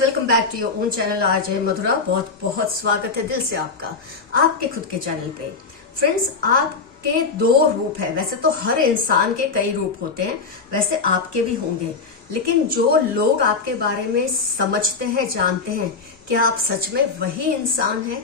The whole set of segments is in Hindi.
Friends, welcome back to your own channel RJ Madhura. बहुत बहुत स्वागत है दिल से आपका आपके खुद के चैनल पे। फ्रेंड्स, आपके दो रूप है। वैसे तो हर इंसान के कई रूप होते हैं, वैसे आपके भी होंगे, लेकिन जो लोग आपके बारे में समझते हैं, जानते हैं, क्या आप सच में वही इंसान है?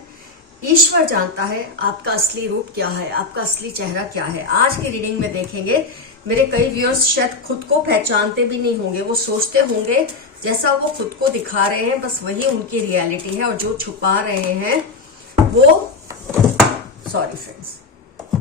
ईश्वर जानता है आपका असली रूप क्या है, आपका असली चेहरा क्या है। आज की रीडिंग में देखेंगे। मेरे कई व्यूअर्स शायद खुद को पहचानते भी नहीं होंगे, वो सोचते होंगे जैसा वो खुद को दिखा रहे हैं बस वही उनकी रियलिटी है, और जो छुपा रहे हैं वो सॉरी फ्रेंड्स,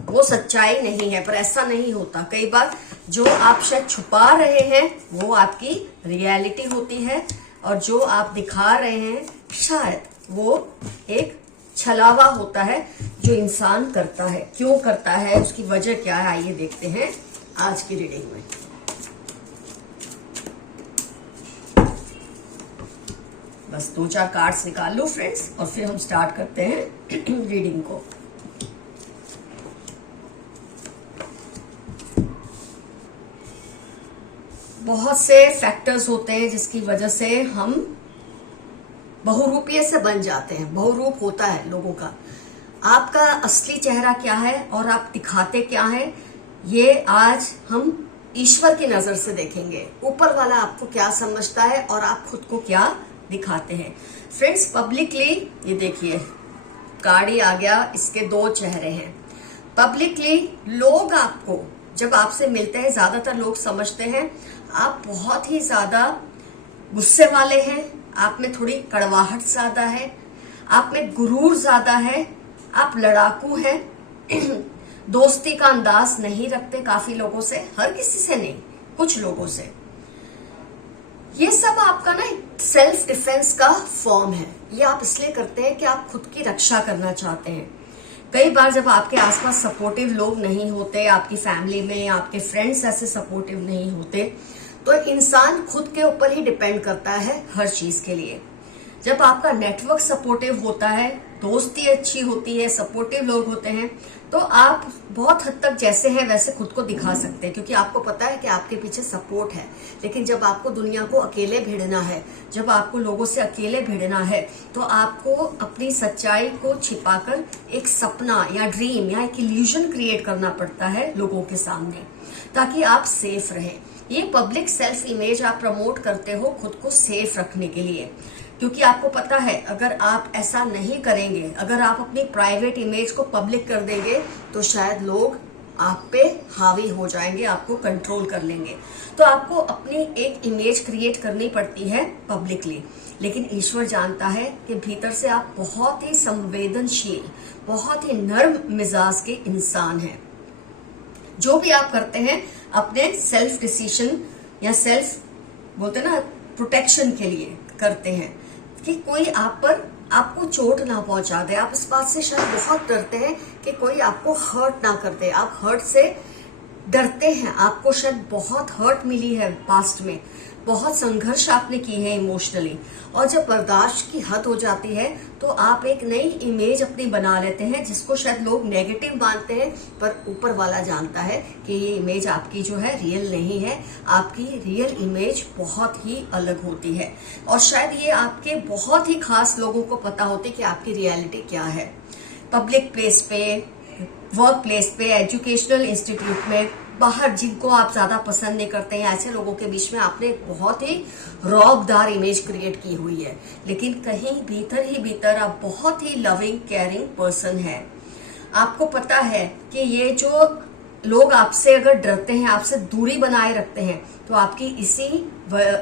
वो सच्चाई नहीं है। पर ऐसा नहीं होता। कई बार जो आप शायद छुपा रहे हैं वो आपकी रियलिटी होती है, और जो आप दिखा रहे हैं शायद वो एक छलावा होता है जो इंसान करता है। क्यों करता है, उसकी वजह क्या है, आइए देखते हैं आज की रीडिंग में। बस 2-4 कार्ड्स निकाल लो फ्रेंड्स, और फिर हम स्टार्ट करते हैं रीडिंग को। बहुत से फैक्टर्स होते हैं जिसकी वजह से हम बहुरूपीय से बन जाते हैं। बहुरूप होता है लोगों का। आपका असली चेहरा क्या है और आप दिखाते क्या है, ये आज हम ईश्वर की नजर से देखेंगे। ऊपर वाला आपको क्या समझता है और आप खुद को क्या दिखाते हैं। फ्रेंड्स, पब्लिकली ये देखिए कार्ड ही आ गया, इसके 2 चेहरे हैं। पब्लिकली लोग आपको जब आपसे मिलते हैं, ज्यादातर लोग समझते हैं आप बहुत ही ज्यादा गुस्से वाले हैं, आप में थोड़ी कड़वाहट ज्यादा है, आप में गुरूर ज्यादा है, आप लड़ाकू हैं, दोस्ती का अंदाज नहीं रखते काफी लोगों से, हर किसी से नहीं, कुछ लोगों से। ये सब आपका ना सेल्फ डिफेंस का फॉर्म है। ये आप इसलिए करते हैं कि आप खुद की रक्षा करना चाहते हैं। कई बार जब आपके आसपास सपोर्टिव लोग नहीं होते, आपकी फैमिली में आपके फ्रेंड्स ऐसे सपोर्टिव नहीं होते, तो इंसान खुद के ऊपर ही डिपेंड करता है हर चीज के लिए। जब आपका नेटवर्क सपोर्टिव होता है, दोस्ती अच्छी होती है, सपोर्टिव लोग होते हैं, तो आप बहुत हद तक जैसे हैं वैसे खुद को दिखा सकते हैं, क्योंकि आपको पता है कि आपके पीछे सपोर्ट है। लेकिन जब आपको दुनिया को अकेले भिड़ना है, जब आपको लोगों से अकेले भिड़ना है, तो आपको अपनी सच्चाई को छिपाकर एक सपना या ड्रीम या एक इल्यूजन क्रिएट करना पड़ता है लोगों के सामने, ताकि आप सेफ रहें। ये पब्लिक सेल्फ इमेज आप प्रमोट करते हो खुद को सेफ रखने के लिए, क्योंकि आपको पता है अगर आप ऐसा नहीं करेंगे, अगर आप अपनी प्राइवेट इमेज को पब्लिक कर देंगे, तो शायद लोग आप पे हावी हो जाएंगे, आपको कंट्रोल कर लेंगे। तो आपको अपनी एक इमेज क्रिएट करनी पड़ती है पब्लिकली। लेकिन ईश्वर जानता है कि भीतर से आप बहुत ही संवेदनशील, बहुत ही नर्म मिजाज के इंसान हैं। जो भी आप करते हैं अपने सेल्फ डिसीजन या सेल्फ बोलते ना प्रोटेक्शन के लिए करते हैं, कि कोई आप पर आपको चोट ना पहुंचा दे। आप इस बात से शायद बहुत डरते हैं कि कोई आपको हर्ट ना कर दे। आप हर्ट से डरते हैं, आपको शायद बहुत हर्ट मिली है पास्ट में, बहुत संघर्ष आपने की है इमोशनली, और जब बर्दाश्त की हद हो जाती है तो आप एक नई इमेज अपनी बना लेते हैं, जिसको शायद लोग नेगेटिव मानते हैं, पर ऊपर वाला जानता है कि ये इमेज आपकी जो है रियल नहीं है। आपकी रियल इमेज बहुत ही अलग होती है, और शायद ये आपके बहुत ही खास लोगों को पता होती है कि आपकी रियलिटी क्या है। पब्लिक प्लेस पे, वर्क प्लेस पे, एजुकेशनल इंस्टीट्यूट में, बाहर जिनको आप ज्यादा पसंद नहीं करते हैं, ऐसे लोगों के बीच में आपने बहुत ही रौबदार इमेज क्रिएट की हुई है। लेकिन कहीं भीतर ही भीतर आप बहुत ही लविंग, केयरिंग पर्सन है। आपको पता है कि ये जो लोग आपसे अगर डरते हैं, आपसे दूरी बनाए रखते हैं, तो आपकी इसी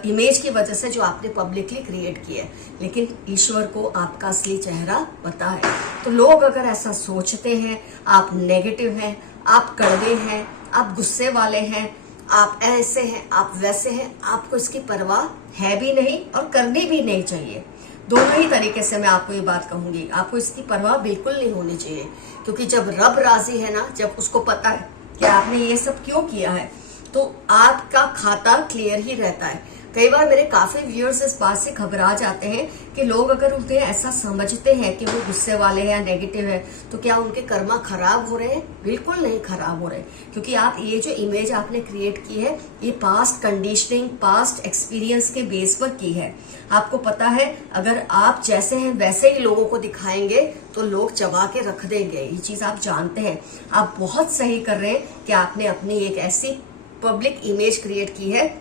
इमेज की वजह से जो आपने पब्लिकली क्रिएट की है। लेकिन ईश्वर को आपका असली चेहरा पता है। तो लोग अगर ऐसा सोचते हैं, आप नेगेटिव हैं, आप कड़वे हैं, आप गुस्से वाले हैं, आप ऐसे हैं, आप वैसे हैं, आपको इसकी परवाह है भी नहीं और करनी भी नहीं चाहिए। दोनों ही तरीके से मैं आपको ये बात कहूंगी, आपको इसकी परवाह बिल्कुल नहीं होनी चाहिए। क्योंकि जब रब राजी है ना, जब उसको पता है कि आपने ये सब क्यों किया है, तो आपका खाता क्लियर ही रहता है। कई बार मेरे काफी व्यूअर्स इस बात से घबरा जाते हैं कि लोग अगर उन्हें ऐसा समझते हैं कि वो गुस्से वाले हैं या नेगेटिव है, तो क्या उनके कर्मा खराब हो रहे हैं? बिल्कुल नहीं खराब हो रहे, क्योंकि आप ये जो इमेज आपने क्रिएट की है, ये पास्ट कंडीशनिंग, पास्ट एक्सपीरियंस के बेस पर की है। आपको पता है, अगर आप जैसे हैं वैसे ही लोगों को दिखाएंगे तो लोग चबा के रख देंगे। ये चीज आप जानते हैं। आप बहुत सही कर रहे हैं कि आपने अपनी एक ऐसी पब्लिक इमेज क्रिएट की है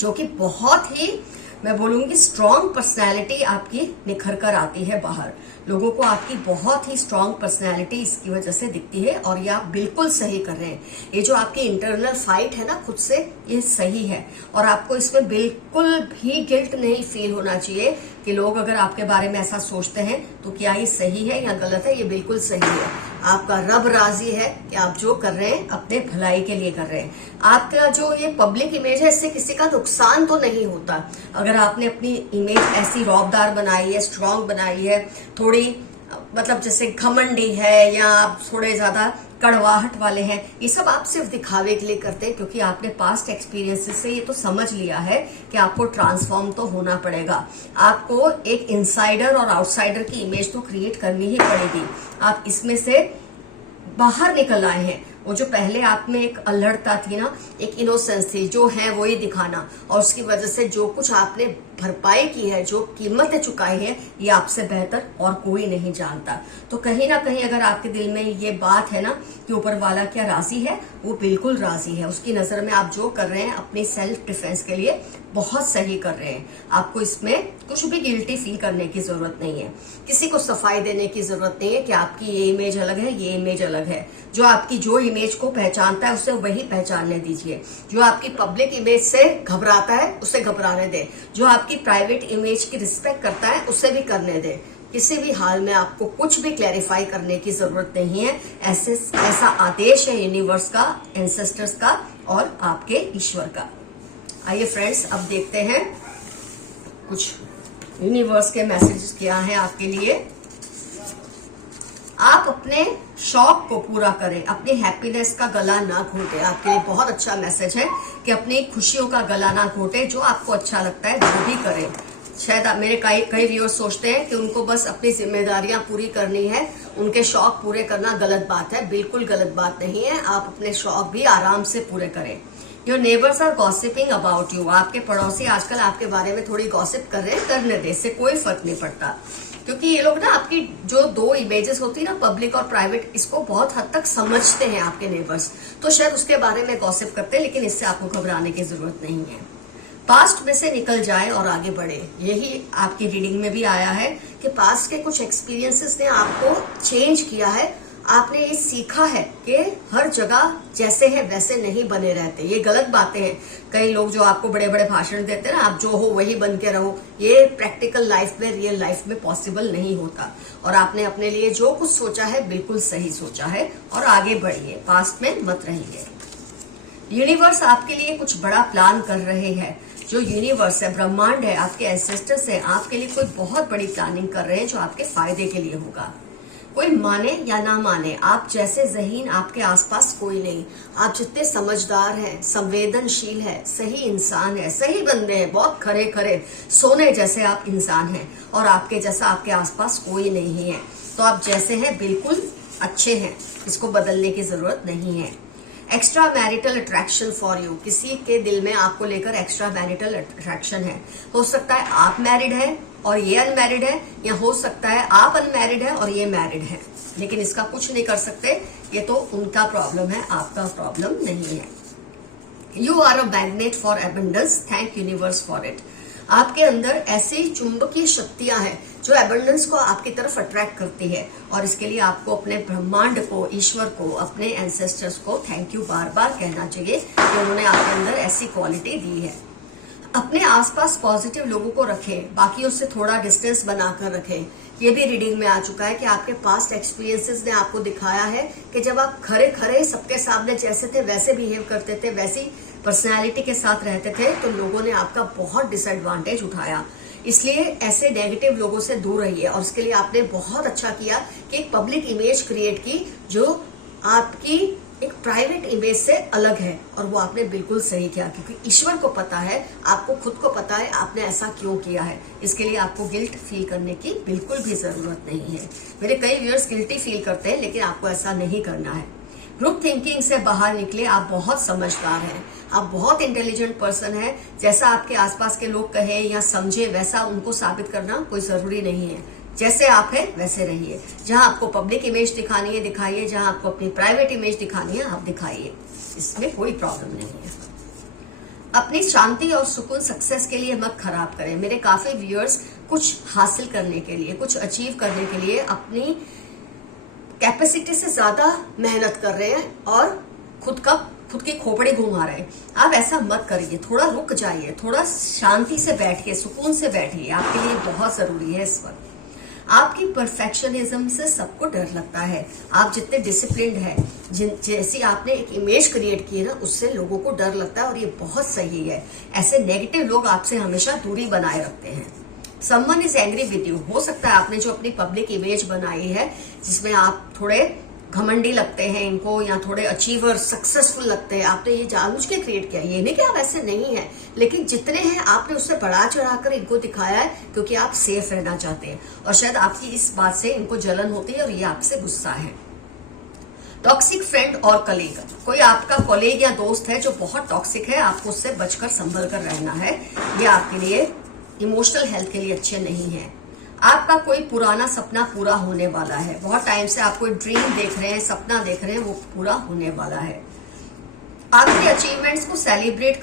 जो कि बहुत ही, मैं बोलूंगी, स्ट्रॉन्ग पर्सनैलिटी आपकी निखर कर आती है बाहर। लोगों को आपकी बहुत ही स्ट्रॉन्ग पर्सनैलिटी इसकी वजह से दिखती है, और ये आप बिल्कुल सही कर रहे हैं। ये जो आपकी इंटरनल फाइट है ना खुद से, ये सही है, और आपको इसमें बिल्कुल भी गिल्ट नहीं फील होना चाहिए कि लोग अगर आपके बारे में ऐसा सोचते हैं तो क्या ये सही है या गलत है। ये बिल्कुल सही है। आपका रब राजी है कि आप जो कर रहे हैं अपने भलाई के लिए कर रहे हैं। आपका जो ये पब्लिक इमेज है, इससे किसी का नुकसान तो नहीं होता। अगर आपने अपनी इमेज ऐसी रौबदार बनाई है, स्ट्रांग बनाई है, थोड़ी मतलब जैसे घमंडी है, या आप थोड़े ज्यादा कड़वाहट वाले हैं, ये सब आप सिर्फ दिखावे के लिए करते हैं, क्योंकि आपने पास्ट एक्सपीरियंसेस से ये तो समझ लिया है कि आपको ट्रांसफॉर्म तो होना पड़ेगा। आपको एक इनसाइडर और आउटसाइडर की इमेज तो क्रिएट करनी ही पड़ेगी। आप इसमें से बाहर निकल आए हैं। वो जो पहले आप में एक अल्हड़ता थी ना, एक इनोसेंस थी, जो है वही दिखाना, और उसकी वजह से जो कुछ आपने भरपाई की है, जो कीमतें चुकाई है, ये आपसे बेहतर और कोई नहीं जानता। तो कहीं ना कहीं अगर आपके दिल में ये बात है ना कि ऊपर वाला क्या राजी है, वो बिल्कुल राजी है। उसकी नजर में आप जो कर रहे हैं अपनी सेल्फ डिफेंस के लिए बहुत सही कर रहे हैं। आपको इसमें कुछ भी गिल्टी फील करने की जरूरत नहीं है। किसी को सफाई देने की जरूरत नहीं है कि आपकी ये इमेज अलग है, ये इमेज अलग है। जो आपकी जो इमेज को पहचानता है उसे वही पहचानने दीजिए। जो आपकी पब्लिक इमेज से घबराता है उसे घबराने दे। जो आपकी प्राइवेट इमेज की रिस्पेक्ट करता है उसे भी करने दे। किसी भी हाल में आपको कुछ भी क्लैरिफाई करने की जरूरत नहीं है। ऐसा आदेश है यूनिवर्स का, एंसेस्टर्स का और आपके ईश्वर का। आइए फ्रेंड्स, अब देखते हैं कुछ यूनिवर्स के मैसेजेस क्या हैं आपके लिए। आप अपने शौक को पूरा करें, अपनी हैप्पीनेस का गला ना घोटे। आपके लिए बहुत अच्छा मैसेज है कि अपनी खुशियों का गला ना घोटे। जो आपको अच्छा लगता है वो भी करें। शायद मेरे कई व्यूअर्स सोचते हैं कि उनको बस अपनी जिम्मेदारियां पूरी करनी है, उनके शौक पूरे करना गलत बात है। बिल्कुल गलत बात नहीं है। आप अपने शौक भी आराम से पूरे करें। Your neighbours are gossiping about you. आपके पड़ोसी आजकल आपके बारे में थोड़ी गॉसिप कर रहे हैं, करने दे, इससे कोई फर्क नहीं पड़ता। क्योंकि ये लोग ना आपकी जो दो इमेजेस होती है ना, पब्लिक और प्राइवेट, इसको बहुत हद तक समझते हैं आपके नेबर्स, तो शायद उसके बारे में गॉसिप करते हैं, लेकिन इससे आपको घबराने की जरूरत नहीं है। पास्ट में से निकल जाए और आगे बढ़े। यही आपकी रीडिंग में भी आया है कि पास्ट के कुछ एक्सपीरियंसेस ने आपको चेंज किया है। आपने ये सीखा है कि हर जगह जैसे है वैसे नहीं बने रहते। ये गलत बातें हैं। कई लोग जो आपको बड़े बड़े भाषण देते हैं ना, आप जो हो वही बन के रहो, ये प्रैक्टिकल लाइफ में, रियल लाइफ में पॉसिबल नहीं होता। और आपने अपने लिए जो कुछ सोचा है बिल्कुल सही सोचा है, और आगे बढ़िए, पास्ट में मत रहिए। यूनिवर्स आपके लिए कुछ बड़ा प्लान कर रहे हैं। जो यूनिवर्स है, ब्रह्मांड है, आपके एंसेस्टर्स है, आपके लिए कोई बहुत बड़ी प्लानिंग कर रहे हैं जो आपके फायदे के लिए होगा। कोई माने या ना माने, आप जैसे ज़हीन आपके आसपास कोई नहीं। आप जितने समझदार हैं, संवेदनशील है, सही इंसान है, सही बंदे हैं, बहुत खरे खरे सोने जैसे आप इंसान हैं, और आपके जैसा आपके आसपास कोई नहीं है। तो आप जैसे हैं बिल्कुल अच्छे हैं, इसको बदलने की जरूरत नहीं है। Extra marital attraction for you. किसी के दिल में आपको लेकर एक्स्ट्रा मैरिटल अट्रैक्शन है। हो सकता है आप मैरिड है और ये अनमैरिड है, या हो सकता है आप अनमैरिड है और ये मैरिड है, लेकिन इसका कुछ नहीं कर सकते। ये तो उनका प्रॉब्लम है, आपका प्रॉब्लम नहीं है। You are a magnet for abundance, thank universe for it. आपके अंदर ऐसी चुंबकीय शक्तियां हैं जो एबंडेंस को आपकी तरफ अट्रैक्ट करती है, और इसके लिए आपको अपने ब्रह्मांड को, ईश्वर को, अपने एंसेस्टर्स को थैंक यू बार बार कहना चाहिए कि उन्होंने आपके अंदर ऐसी क्वालिटी दी है। अपने आसपास पॉजिटिव लोगों को रखें, बाकियों से थोड़ा डिस्टेंस बनाकर रखें। ये भी रीडिंग में आ चुका है कि आपके पास्ट एक्सपीरियंसेस ने आपको दिखाया है कि जब आप खरे खरे सबके सामने जैसे थे वैसे बिहेव करते थे, वैसी पर्सनैलिटी के साथ रहते थे, तो लोगों ने आपका बहुत डिसएडवांटेज उठाया। इसलिए ऐसे नेगेटिव लोगों से दूर रहिए, और इसके लिए आपने बहुत अच्छा किया कि एक पब्लिक इमेज क्रिएट की जो आपकी एक प्राइवेट इमेज से अलग है। और वो आपने बिल्कुल सही किया, क्योंकि ईश्वर को पता है, आपको खुद को पता है आपने ऐसा क्यों किया है। इसके लिए आपको गिल्ट फील करने की बिल्कुल भी जरूरत नहीं है। मेरे कई व्यूअर्स गिल्टी फील करते हैं, लेकिन आपको ऐसा नहीं करना है। ग्रुप थिंकिंग से बाहर निकले। आप बहुत समझदार हैं, आप बहुत इंटेलिजेंट पर्सन हैं। जैसा आपके आसपास के लोग कहे या समझे वैसा उनको साबित करना कोई जरूरी नहीं है। जैसे आप हैं वैसे रहिए। जहां आपको पब्लिक इमेज दिखानी है दिखाइए, जहां आपको अपनी प्राइवेट इमेज दिखानी है आप दिखाइए, इसमें कोई प्रॉब्लम नहीं है। अपनी शांति और सुकून सक्सेस के लिए मत खराब करें। मेरे काफी व्यूअर्स कुछ हासिल करने के लिए, कुछ अचीव करने के लिए अपनी कैपेसिटी से ज्यादा मेहनत कर रहे हैं और खुद की खोपड़ी घुमा रहे हैं। आप ऐसा मत करिए, थोड़ा रुक जाइए, थोड़ा शांति से बैठिए, सुकून से बैठिए, आपके लिए बहुत जरूरी है इस वक्त। आपकी परफेक्शनिज्म से सबको डर लगता है। आप जितने डिसिप्लिन्ड है, जैसी आपने एक इमेज क्रिएट की है ना, उससे लोगों को डर लगता है और ये बहुत सही है। ऐसे नेगेटिव लोग आपसे हमेशा दूरी बनाए रखते हैं। Someone is angry with you. हो सकता है आपने जो अपनी पब्लिक इमेज बनाई है, जिसमें आप थोड़े घमंडी लगते हैं इनको, या थोड़े अचीवर सक्सेसफुल लगते हैं, आपने ये जानबूझ के क्रिएट किया। ये नहीं कि आप ऐसे नहीं है, लेकिन जितने हैं आपने उससे बढ़ा चढ़ाकर इनको दिखाया है, क्योंकि आप सेफ रहना चाहते हैं। और शायद आपकी इस बात से इनको जलन होती है और ये आपसे गुस्सा है। टॉक्सिक फ्रेंड और कलीग। कोई आपका कॉलीग या दोस्त है जो बहुत टॉक्सिक है, आपको उससे बचकर संभल कर रहना है। ये आपके लिए इमोशनल हेल्थ के लिए अच्छे नहीं है। आपका कोई पुराना सपना पूरा होने वाला है। बहुत टाइम से आप कोई ड्रीम देख रहे हैं, सपना देख रहे हैं, वो पूरा होने वाला है। आपके अचीवमेंट्स को सेलिब्रेट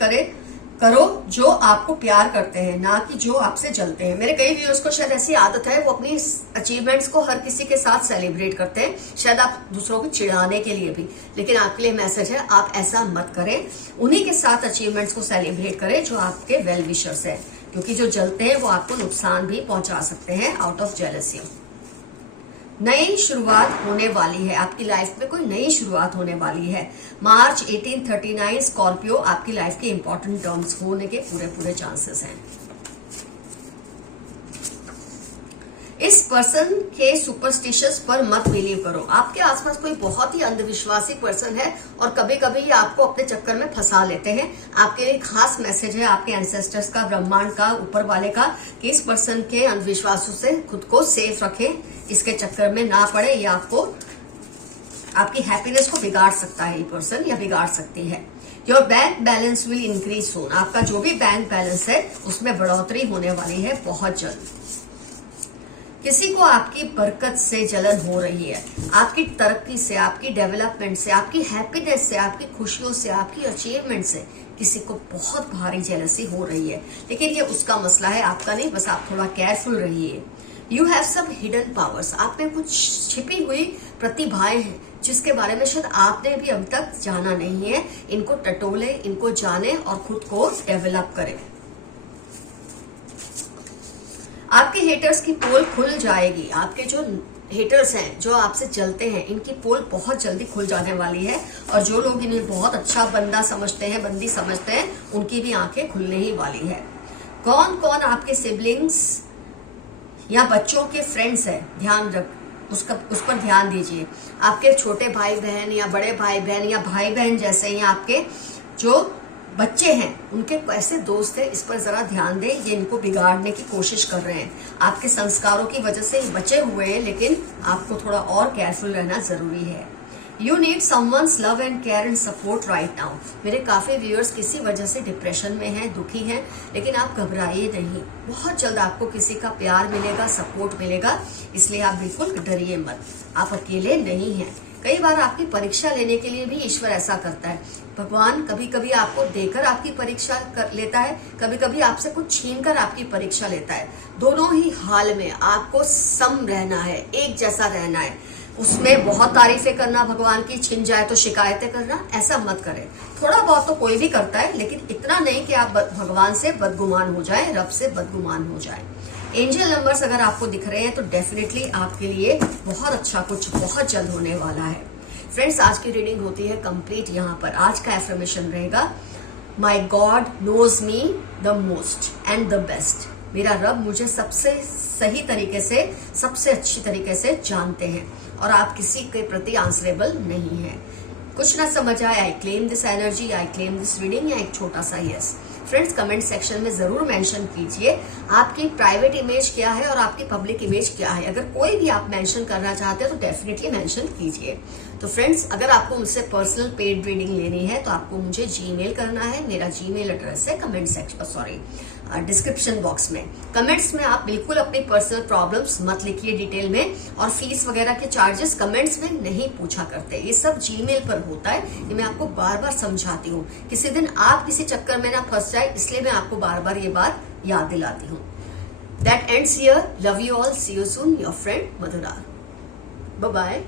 करो जो आपको प्यार करते हैं, ना कि जो आपसे जलते हैं। मेरे कई व्यूअर्स को शायद ऐसी आदत है, वो अपनी अचीवमेंट्स को हर किसी के साथ सेलिब्रेट करते हैं, शायद आप दूसरों को चिढ़ाने के लिए भी। लेकिन आपके लिए मैसेज है, आप ऐसा मत करें। उन्हीं के साथ अचीवमेंट्स को सेलिब्रेट करें जो आपके वेल विशर्स है, क्योंकि जो जलते हैं वो आपको नुकसान भी पहुंचा सकते हैं आउट ऑफ जेलसी। नई शुरुआत होने वाली है, आपकी लाइफ में कोई नई शुरुआत होने वाली है। मार्च 1839 स्कॉर्पियो आपकी लाइफ के इंपॉर्टेंट टर्म्स होने के पूरे चांसेस हैं। इस पर्सन के सुपरस्टिशियस पर मत बिलीव करो। आपके आसपास कोई बहुत ही अंधविश्वासी पर्सन है और कभी कभी ये आपको अपने चक्कर में फंसा लेते हैं। आपके लिए खास मैसेज है आपके एंसेस्टर्स का, ब्रह्मांड का, ऊपर वाले का, कि इस पर्सन के अंधविश्वासों से खुद को सेफ रखें, इसके चक्कर में ना पड़े। ये आपको आपकी हैप्पीनेस को बिगाड़ सकता है ये पर्सन, या बिगाड़ सकती है। Your bank balance will increase soon. आपका जो भी बैंक बैलेंस है उसमें बढ़ोतरी होने वाली है बहुत जल्द। किसी को आपकी बरकत से जलन हो रही है, आपकी तरक्की से, आपकी डेवलपमेंट से, आपकी हैप्पीनेस से, आपकी खुशियों से, आपकी अचीवमेंट से किसी को बहुत भारी जेलसी हो रही है। लेकिन ये उसका मसला है, आपका नहीं। बस आप थोड़ा केयरफुल रहिए। You have some hidden powers. आप में कुछ छिपी हुई प्रतिभाएं हैं जिसके बारे में शायद आपने भी अब तक जाना नहीं है। इनको टटोले, इनको जाने और खुद को डेवलप करें। आपके हेटर्स की पोल खुल जाएगी। आपके जो हेटर्स हैं, जो आपसे जलते हैं, इनकी पोल बहुत जल्दी खुल जाने वाली है। और जो लोग इन्हें बहुत अच्छा बंदा समझते हैं, बंदी समझते हैं, उनकी भी आंखें खुलने ही वाली है। कौन कौन आपके सिबलिंग्स या बच्चों के फ्रेंड्स हैं, ध्यान रख उस पर ध्यान दीजिए। आपके छोटे भाई बहन या बड़े भाई बहन या भाई बहन जैसे, या आपके जो बच्चे हैं, उनके ऐसे दोस्त हैं, इस पर जरा ध्यान दें। ये इनको बिगाड़ने की कोशिश कर रहे हैं। आपके संस्कारों की वजह से बचे हुए हैं, लेकिन आपको थोड़ा और केयरफुल रहना जरूरी है। You need someone's love and care and support right now. मेरे काफी व्यूअर्स किसी वजह से डिप्रेशन में हैं, दुखी हैं, लेकिन आप घबराइए नहीं। बहुत जल्द आपको किसी का प्यार मिलेगा, सपोर्ट मिलेगा, इसलिए आप बिल्कुल डरिए मत। आप अकेले नहीं हैं। कई बार आपकी परीक्षा लेने के लिए भी ईश्वर ऐसा करता है। भगवान कभी कभी आपको देकर आपकी परीक्षा लेता है, कभी कभी आपसे कुछ छीनकर आपकी परीक्षा लेता है। दोनों ही हाल में आपको सम रहना है, एक जैसा रहना है। उसमें बहुत तारीफें करना भगवान की, छिन जाए तो शिकायतें करना, ऐसा मत करें। थोड़ा बहुत तो कोई भी करता है, लेकिन इतना नहीं कि आप भगवान से बदगुमान हो जाए, रब से बदगुमान हो जाए। एंजल नंबर्स अगर आपको दिख रहे हैं तो डेफिनेटली आपके लिए बहुत अच्छा कुछ बहुत जल्द होने वाला है। फ्रेंड्स, आज की रीडिंग होती है कंप्लीट यहाँ पर। आज का एफर्मेशन रहेगा, my God knows me the most and the best. मेरा रब मुझे सबसे सही तरीके से, सबसे अच्छी तरीके से जानते हैं और आप किसी के प्रति आंसरेबल नहीं है। कुछ ना समझ आए, I claim this energy, I claim this reading, या एक छोटा सा यस। फ्रेंड्स कमेंट सेक्शन में जरूर मेंशन कीजिए आपकी प्राइवेट इमेज क्या है और आपकी पब्लिक इमेज क्या है। अगर कोई भी आप मेंशन करना चाहते हो तो डेफिनेटली मेंशन कीजिए। तो फ्रेंड्स अगर आपको मुझसे पर्सनल पेड रीडिंग लेनी है तो आपको मुझे जीमेल करना है। मेरा जीमेल एड्रेस है कमेंट सेक्शन डिस्क्रिप्शन बॉक्स में। कमेंट्स में आप बिल्कुल अपनी पर्सनल प्रॉब्लम्स मत लिखिए डिटेल में, और फीस वगैरह के चार्जेस कमेंट्स में नहीं पूछा करते, ये सब जीमेल पर होता है। ये मैं आपको बार बार समझाती हूँ, किसी दिन आप किसी चक्कर में ना फंस जाए, इसलिए मैं आपको बार बार ये बात याद दिलाती हूँ। That ends here, love you all, see you soon, your friend Madhura, bye bye.